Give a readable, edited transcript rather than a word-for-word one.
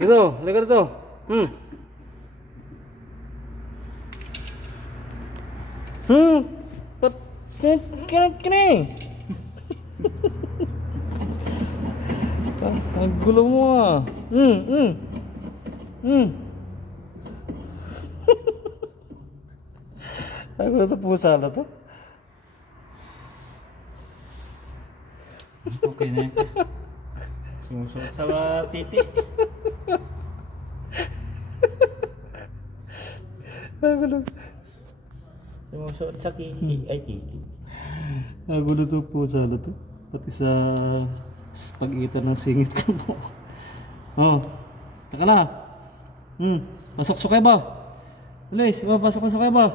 Ito, ligar ito. Pat kini. Ang gulo mo ah. Ang gulo ito pusa na to. Okay na yan. Sumusuot sa titi. Ang gulo. Sumusuot sa kiki. Ay, kiki. Ang gulo ito pusa na to. Pati sa pagitan ng singit ko mo. Oh, taka na. Pasok-sok ba? Bilis, pasok-sok ba?